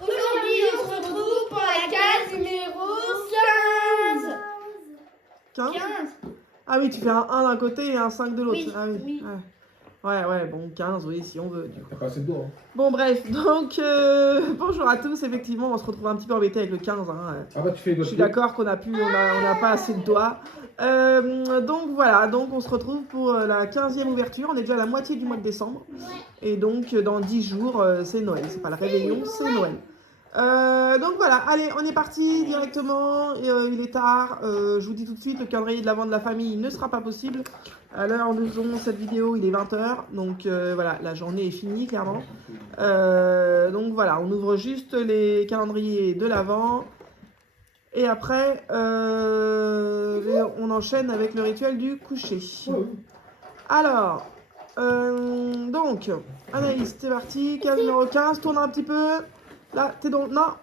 Aujourd'hui, on se retrouve pour la case numéro 15. 15 Ah oui, tu fais un 1 d'un côté et un 5 de l'autre. Oui, Ah oui. oui. Ouais, bon, 15, oui, si on veut. T'as pas assez de doigts. Hein. Bon, bref, donc, bonjour à tous. Effectivement, on se retrouve un petit peu embêté avec le 15. Ah bah tu fais Je suis d'accord qu'on a on n'a pas assez de doigts. Donc voilà, donc on se retrouve pour la 15e ouverture. On est déjà à la moitié du mois de décembre. Et donc, dans 10 jours, c'est Noël. C'est pas le réveillon, c'est Noël. Donc voilà, allez, on est parti directement. Il est tard. Je vous dis tout de suite, le calendrier de l'avant de la famille ne sera pas possible. À l'heure où nous faisons cette vidéo, il est 20h. Donc voilà, la journée est finie, clairement. Donc voilà, on ouvre juste les calendriers de l'avant. Et après, on enchaîne avec le rituel du coucher. Alors, donc, Anaïs, c'est parti. Case numéro 15, tourne un petit peu. Là, t'es dans... Non,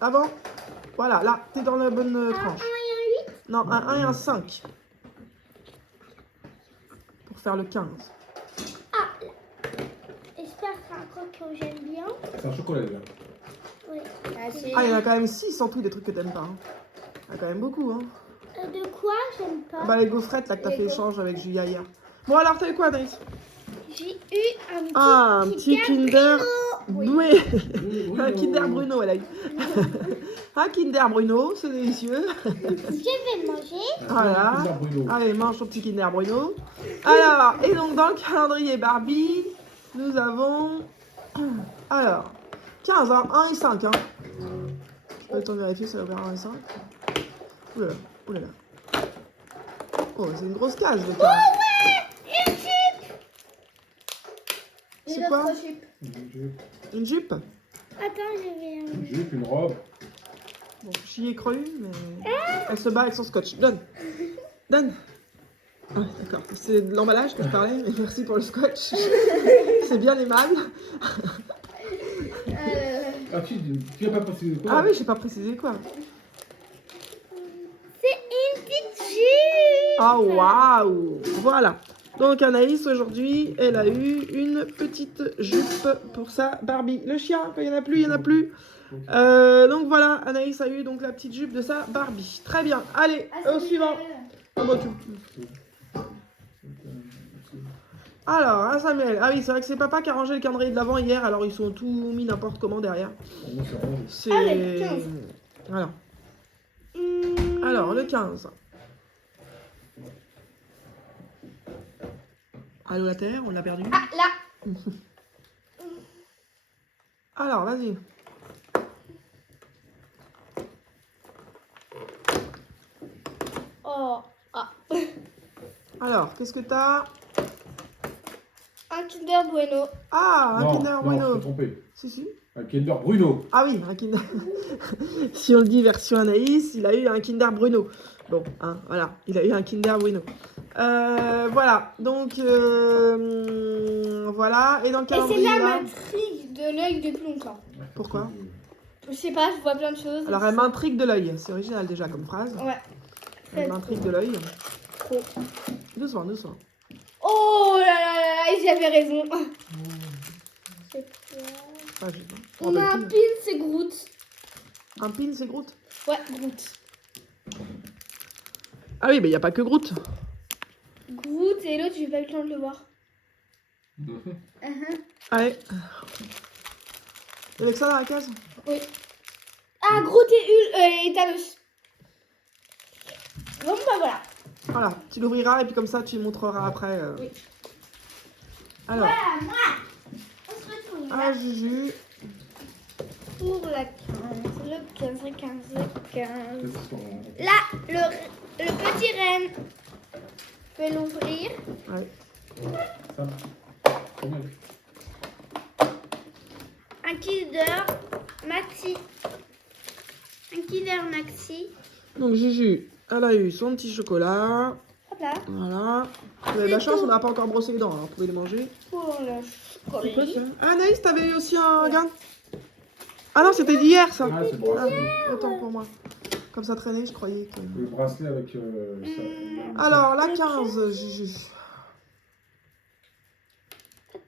avant. Voilà, là, t'es dans la bonne tranche. Non, un 1 et un 5. Pour faire le 15. Ah, j'espère que c'est un truc que j'aime bien. C'est un chocolat là. Oui. Ah, il y en a quand même 6 en tout, des trucs que t'aimes pas. Hein. Il y en a quand même beaucoup. Hein. De quoi j'aime pas? Bah, les gaufrettes, là, que t'as fait échange avec Julia hier. Bon, alors, t'as eu quoi, Anaïs? J'ai eu un petit Kinder Bruno. Un Kinder Bruno, elle a eu. Un Kinder Bruno, c'est délicieux. Je vais manger. Voilà. Allez, mange ton petit Kinder Bruno. Alors, et donc dans le calendrier Barbie, nous avons... Alors, 15, hein, 1 et 5. Hein. Je peux le temps de vérifier si ça va faire 1 et 5. Oulala, oulala. Oh, c'est une grosse case, le 15. C'est quoi? Une jupe? Attends, je vais... Une jupe, une robe. Bon, j'y ai cru, mais elle se bat avec son scotch. Donne. Donne. Ah, d'accord. C'est de l'emballage que je parlais, mais merci pour le scotch. C'est bien aimable. Ah, tu n'as pas précisé quoi? Ah oui, j'ai pas précisé quoi. C'est une petite jupe. Ah, waouh. Voilà. Donc Anaïs, aujourd'hui, elle a eu une petite jupe pour sa Barbie. Le chien, quand il n'y en a plus, il n'y en a plus. Donc voilà, Anaïs a eu donc la petite jupe de sa Barbie. Très bien. Allez, au suivant. Oh, bah, alors, hein, Samuel. Ah oui, c'est vrai que c'est papa qui a rangé le calendrier de l'avant hier, alors ils sont tout mis n'importe comment derrière. C'est... Voilà. Alors, le 15. Allô la Terre, on l'a perdu. Ah, là. Alors, vas-y. Oh. Ah. Alors, qu'est-ce que t'as? Un Kinder Bueno. Ah, un Kinder Non, Bueno. je t'ai trompé. Si. Un Kinder Bruno. Ah oui, un Kinder. Si on le dit version Anaïs, il a eu un Kinder Bruno. Bon, hein, voilà, il a eu un Kinder Bueno. Voilà, donc voilà. Et dans le Et c'est calendrier là là. m'intrigue de l'œil depuis longtemps. Pourquoi? Je sais pas, je vois plein de choses. Alors, elle m'intrigue de l'œil. C'est original déjà comme phrase. Ouais. Elle m'intrigue de l'œil. Trop. Doucement, doucement. Oh là là là, j'avais raison. C'est quoi? Ah, je sais pas. On a un pin, c'est Groot. Un pin, c'est Groot? Ouais, Groot. Ah oui, mais il n'y a pas que Groot. Groot et l'autre, j'ai pas eu le temps de le voir. Allez. Avec ça dans la case? Oui. Ah, Groot et Thanos. Bon, bah voilà. Voilà, tu l'ouvriras et puis comme ça tu montreras après. Oui. Alors, Voilà, moi. On se retrouve là. ah Juju. Pour la 15, le 15, le 15, le 15. Là, le petit renne. Je vais l'ouvrir. Ouais. Ça va. Un Kinder Maxi. Un Kinder Maxi. Donc Juju, elle a eu son petit chocolat. Hop là. Voilà. Vous avez de la chance, on n'a pas encore brossé les dents, alors vous pouvez les manger. Pour le C'est quoi chocolat. ça? Ah Anaïs, t'avais eu aussi un gain? Ah non, c'était d'hier ça. Ah, c'est le bracelet. Autant pour moi. Comme ça traînait, je croyais que... Le bracelet avec ça. Alors, la 15, Juju. Ah,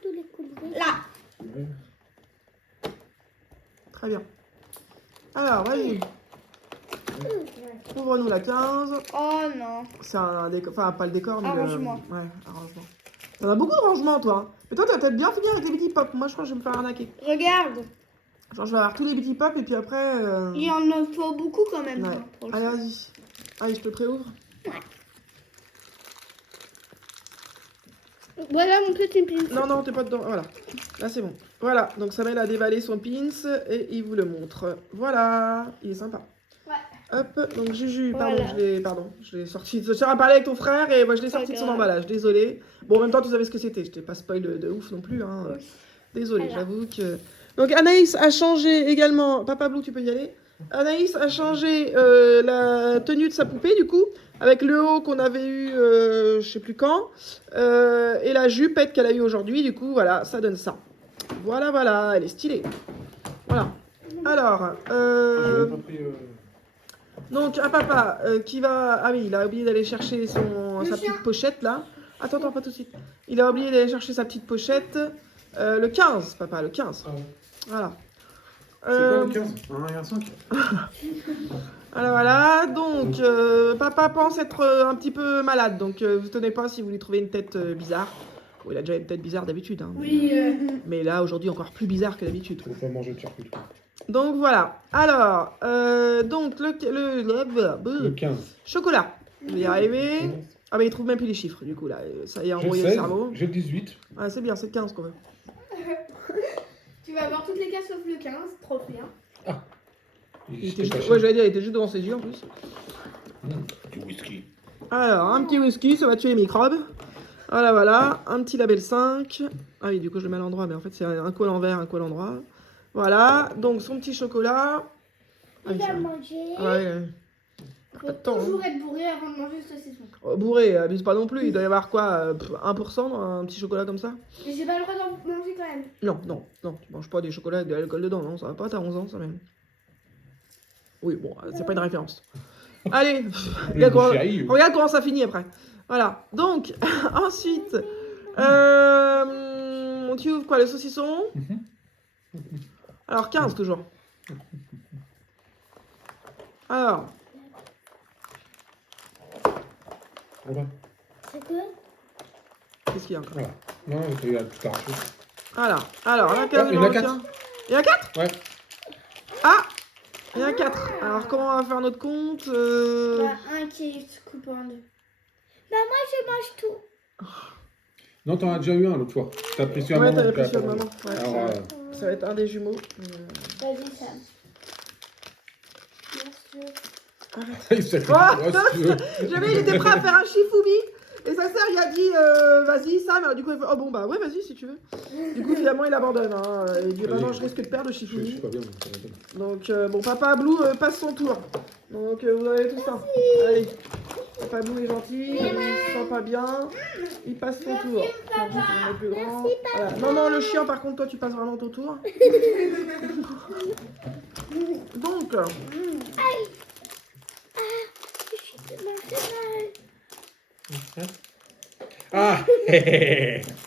tous les couleurs. Là. Alors, vas-y. Ouvre-nous la 15. Oh non. C'est un décor, enfin pas le décor, mais Arrangement. ouais, arrangement. T'en as beaucoup de rangements, toi. Mais toi, t'as peut-être bien fini avec les Bitty Pop. Moi, je crois que je vais me faire arnaquer. Regarde. Genre, je vais avoir tous les Bitty Pop et puis après... Il y en a faut beaucoup quand même. Ouais. hein, pour le Allez, faire. vas-y. Allez, je te préouvre. Voilà mon petit pince. Non, non, t'es pas dedans. Voilà. Là, c'est bon. Voilà. Donc, Samuel a déballé son pins et il vous le montre. Voilà. Il est sympa. Ouais. Hop. Donc, Juju, Voilà. pardon, je l'ai sorti. Tu as parlé avec ton frère et moi, je l'ai Pas sorti de son grave. emballage. Désolé. Bon, en même temps, tu savais ce que c'était. Je t'ai pas spoil de ouf non plus. Hein. Désolé, Voilà. j'avoue que... Donc, Anaïs a changé également... Papa Blue, tu peux y aller. Anaïs a changé la tenue de sa poupée, du coup, avec le haut qu'on avait eu, je sais plus quand, et la jupette qu'elle a eu aujourd'hui, du coup, voilà, ça donne ça. Voilà, voilà, elle est stylée. Voilà. Alors, J'avais pas pris. donc, un papa qui va... Ah oui, il a oublié d'aller chercher sa petite pochette, là. Attends, pas tout de suite. Il a oublié d'aller chercher sa petite pochette. Le 15, papa, le 15. Ah ouais. Voilà. C'est quoi le 15 un 5. Voilà. Donc, papa pense être un petit peu malade. Donc, vous tenez pas si vous lui trouvez une tête bizarre. Bon, il a déjà une tête bizarre d'habitude. Hein, Oui. mais là, aujourd'hui, encore plus bizarre que d'habitude. Faut pas manger de charcuterie. Donc, voilà. Alors, donc, le 15. chocolat. Je vais y arriver. Ah, mais il trouve même plus les chiffres, du coup, là. Ça y est, J'ai embrouillé le le 16, cerveau. j'ai le 18. Ah, c'est bien, c'est le 15 qu'on veut. Tu vas avoir toutes les cases sauf le 15. Trop bien. Il était juste... Ouais, j'allais dire, il était juste devant ses yeux, en plus. Du whisky. Alors, un petit whisky, ça va tuer les microbes. Voilà, voilà. Un petit label 5. Ah oui, du coup, je le mets à l'endroit, mais en fait, c'est un coup à l'envers, un coup à l'endroit. Voilà. Donc, son petit chocolat. Ah, Il ça- va manger. Ah ouais. Faut Pas de temps, toujours être bourré avant de manger le saucisson. Oh, bourré, abuse pas non plus. Il doit y avoir quoi 1% dans un petit chocolat comme ça? Mais j'ai pas le droit d'en manger quand même. Non. Tu manges pas des chocolats avec de l'alcool dedans, non? Ça va pas, t'as 11 ans, ça même. Oui, bon, c'est pas une référence. Allez, regarde comment ça finit après. Voilà. Donc, ensuite, tu ouvres quoi, le saucisson? Alors, 15 toujours. Alors, Voilà. C'est quoi? qu'est-ce qu'il y a encore? Voilà. Non, il y a tout arraché. Voilà. Alors, la 15 il y en a 4. Il y en a 4? Ouais. Ah! Il y en a 4. Alors, comment on va faire notre compte? Un qui se coupe en deux. Bah moi je mange tout. Non, t'en as déjà eu un l'autre fois. T'as pris celui à Ouais, maman. t'avais pris donc, celui de après, maman. Ouais, Alors, ça va être un des jumeaux. Vas-y Sam. Merci. il s'est fait. Oh, Ouais, si tu veux. Jamais il était prêt à faire un shifumi. Et sa sœur, il a dit, vas-y, Sam. Alors, du coup, il fait, oh bon, bah ouais, vas-y, si tu veux. Du coup, finalement, il abandonne. Hein. Il dit, bah non, je risque de perdre le Je suis shifumi. pas bien. Ça m'étonne. Donc, bon, Papa Blue passe son tour. Donc, vous avez tout ça. Allez. Papa Blue est gentil, il se sent pas bien. Il passe son tour. Le plus grand. Voilà. Non, non, le chien, par contre, toi, tu passes vraiment ton tour. Donc, Ah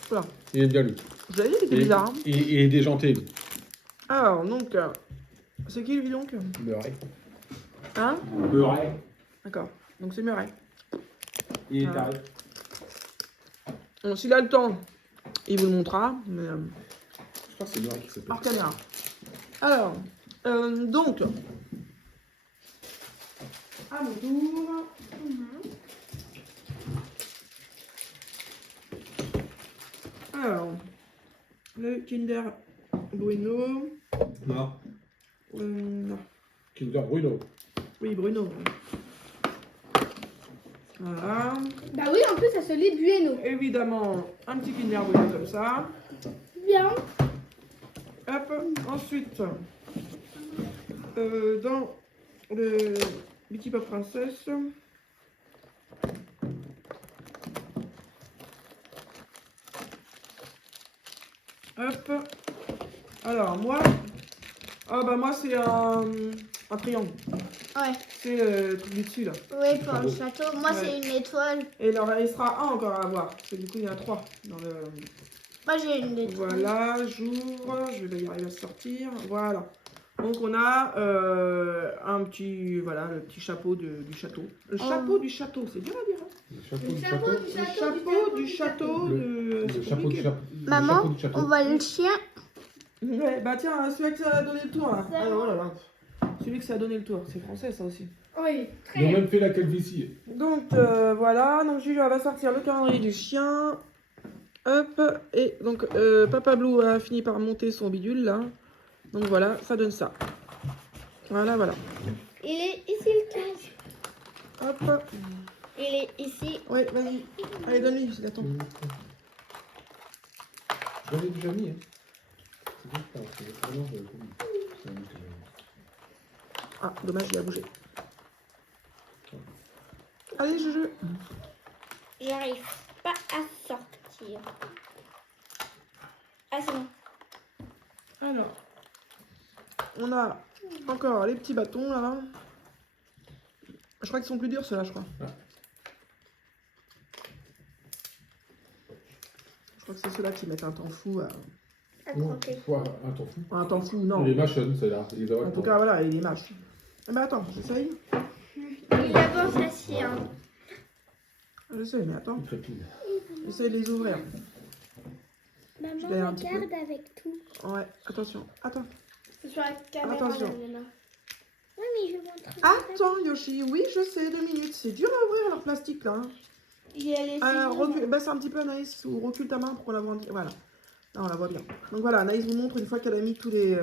voilà. Il est bien lui. Vous avez dit qu'il était bizarre. Hein. Il est déjanté. lui. Alors, donc, c'est qui lui donc? Murray. Hein? Murray. D'accord. Donc, c'est Murray. Il est Ah. taré. Bon, s'il a le temps, il vous le montrera. Mais, Je crois que c'est Murray qui s'appelle. hors caméra. Alors, donc, à mon tour. Alors, le Kinder Bruno. Non. Non. Kinder Bruno. Oui, Bruno. Voilà. Bah oui, en plus ça se lit Bueno. Évidemment, un petit Kinder Bruno comme ça. Bien. Hop, ensuite, dans le Bitty Pop Princess, hop, alors moi, moi c'est un triangle, Ouais. c'est le truc du dessus là, Oui, pour le château. Moi Ouais. c'est une étoile. et il en restera un encore à avoir, parce que du coup il y en a 3 dans le... Moi j'ai une étoile. Voilà, j'ouvre, je vais y arriver à sortir, voilà. Donc on a un petit, voilà, le petit chapeau du château. Le chapeau du château, c'est dur à dire. Hein. Le chapeau Le du chapeau château. du Le château. chapeau du château. Le c'est chapeau du compliqué. chapeau. Maman, Le chapeau du château. on voit le chien. Ouais, bah tiens, celui qui a donné le tour là. Ah, oh là là. Celui qui a donné le tour, c'est français ça aussi. Oui, Ils ont même fait la calvitie. Donc voilà, donc Julia va sortir le calendrier du chien. Hop, et donc Papa Blue a fini par monter son bidule là. Donc voilà, ça donne ça. Voilà, voilà. Il est ici le 15. Hop. Il est ici. Ouais, vas-y. Allez, donne-lui, c'est attends. Je l'avais déjà mis. Hein. C'est bien ça, c'est vraiment de la commune. Ah, dommage, il a bougé. Allez, Juju. J'arrive pas à sortir. Ah, c'est bon. Alors, on a encore les petits bâtons là. Je crois qu'ils sont plus durs ceux-là, je crois. Ouais. Je crois que c'est ceux-là qui mettent un temps fou. À Non, croquer. attends fou. Un temps fou, non. Les machines, c'est là. Les En tout cas, voilà, il est mâche. Eh ben attends, j'essaye. Il avance assis. Hein. J'essaye, mais attends. Il trépide. J'essaye de les ouvrir. Maman, vais un petit peu. regarde avec tout. Ouais, attention. Attends. C'est sur la caméra. Attention. Oui, mais je montre. Attends, Yoshi. Oui, je sais, 2 minutes. C'est dur à ouvrir leur plastique là. Hein. Il y a les Alors, ciseaux. baisse un petit peu, Anaïs, ou recule ta main pour qu'on la voit. Voilà. Là, on la voit bien. Donc voilà, Anaïs vous montre une fois qu'elle a mis tous les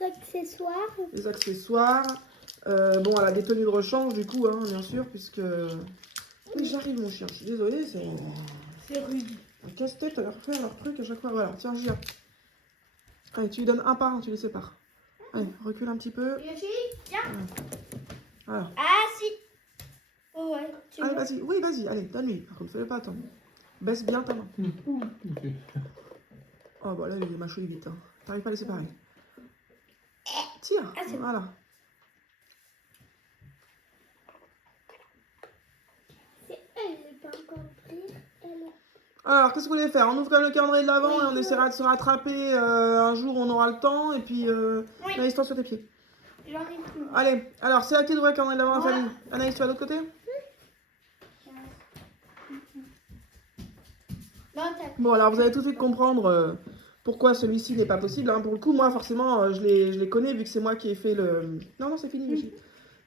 Accessoires. accessoires. Bon, elle a des tenues de rechange du coup, hein, bien sûr, puisque... Mais j'arrive, mon chien, je suis désolée, c'est rude. Un casse-tête à leur faire leur truc à chaque fois. Voilà, tiens, Julia. Allez, tu lui donnes un par un, tu les sépares. Allez, recule un petit peu. Yoshi, viens. Voilà. Ah, si. Oh, ouais. Tu Allez, veux? vas-y, oui, vas-y, allez, donne-lui. Par contre, fais-le pas attendre. Baisse bien ta main. Ok. Oh, bah là, il est mâchouille vite. Hein. T'arrives pas à les séparer. Tire, Ah, c'est bon. voilà. C'est elle, elle n'est pas encore prise. Elle est... Alors, qu'est-ce que vous voulez faire? On ouvre comme le calendrier de l'avant et on essaiera de se rattraper un jour où on aura le temps. Et puis, Oui. Anaïs, toi sur tes pieds. J'en ai plus. Allez, alors, c'est à qui d'ouvrir le calendrier de l'avant, Moi. famille? Anaïs, tu vas de l'autre côté? Non, t'as... Bon, alors, vous allez tout de suite comprendre pourquoi celui-ci n'est pas possible. Hein. Pour le coup, moi, forcément, je les connais vu que c'est moi qui ai fait le... Non, c'est fini, Lucie.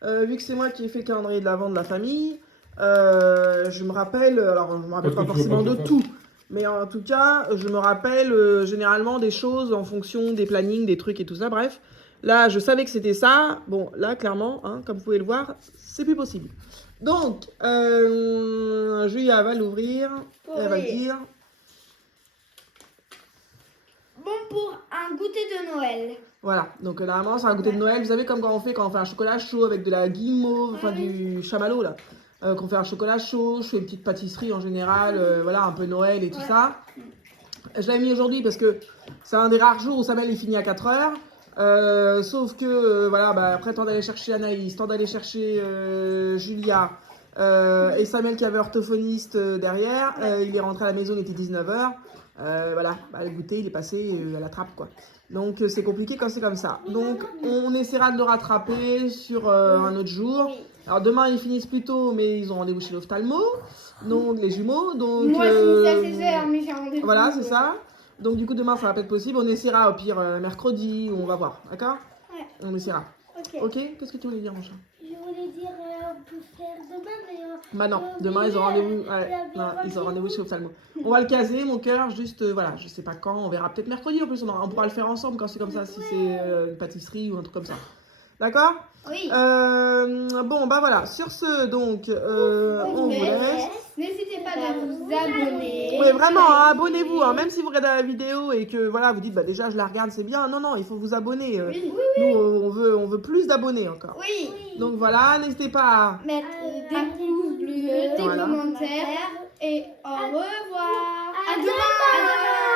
Vu que c'est moi qui ai fait le calendrier de l'avant de la famille, je me rappelle... Alors, je me rappelle pas Parce que tu veux forcément pas de que je tout. Mais en tout cas, je me rappelle généralement des choses en fonction des plannings, des trucs et tout ça. Bref, là, je savais que c'était ça. Bon, là, clairement, hein, comme vous pouvez le voir, c'est plus possible. Donc, Julia va l'ouvrir. Elle va le dire. Bon pour un goûter de Noël. Voilà, donc normalement c'est un goûter de Noël, vous savez comme quand on fait un chocolat chaud avec de la guimauve, enfin du chamallow là, qu'on fait un chocolat chaud, je fais une petite pâtisserie en général, voilà un peu Noël et tout ça. Je l'avais mis aujourd'hui parce que c'est un des rares jours où Samuel est fini à 4 heures, sauf que voilà, bah, après temps d'aller chercher Anaïs, temps d'aller chercher Julia et Samuel qui avait orthophoniste derrière, il est rentré à la maison, il était 19 h. Voilà, bah, le goûter il est passé à la trappe quoi. Donc c'est compliqué quand c'est comme ça. Donc on essaiera de le rattraper sur un autre jour. Alors demain ils finissent plus tôt mais ils ont rendez-vous chez l'ophtalmo, donc les jumeaux. Donc, moi aussi ça fait faire mais j'ai rendez-vous. voilà c'est ça. Donc du coup demain ça va pas être possible. On essaiera au pire mercredi, on va voir, d'accord? Ouais. On essaiera. Ok. Ok, qu'est-ce que tu voulais dire mon chat? Je voulais dire on peut faire demain mais... Bah non, demain ils ont rendez-vous ils ont rendez-vous chez l'ophtalmo. On va le caser, mon cœur, juste voilà, je sais pas quand, on verra peut-être mercredi en plus, on pourra le faire ensemble quand c'est comme ça, si c'est une pâtisserie ou un truc comme ça. D'accord? Oui. Bon, bah voilà, sur ce, donc, on vous laisse. N'hésitez pas à vous abonner. Oui, vraiment, hein, abonnez-vous, hein, même si vous regardez la vidéo et que voilà, vous dites, bah déjà je la regarde, c'est bien. Non, non, il faut vous abonner. Oui. Nous, on veut plus d'abonnés encore. Oui. Donc voilà, n'hésitez pas à... Mettre des pouces bleus, des Voilà. commentaires et au revoir. À demain.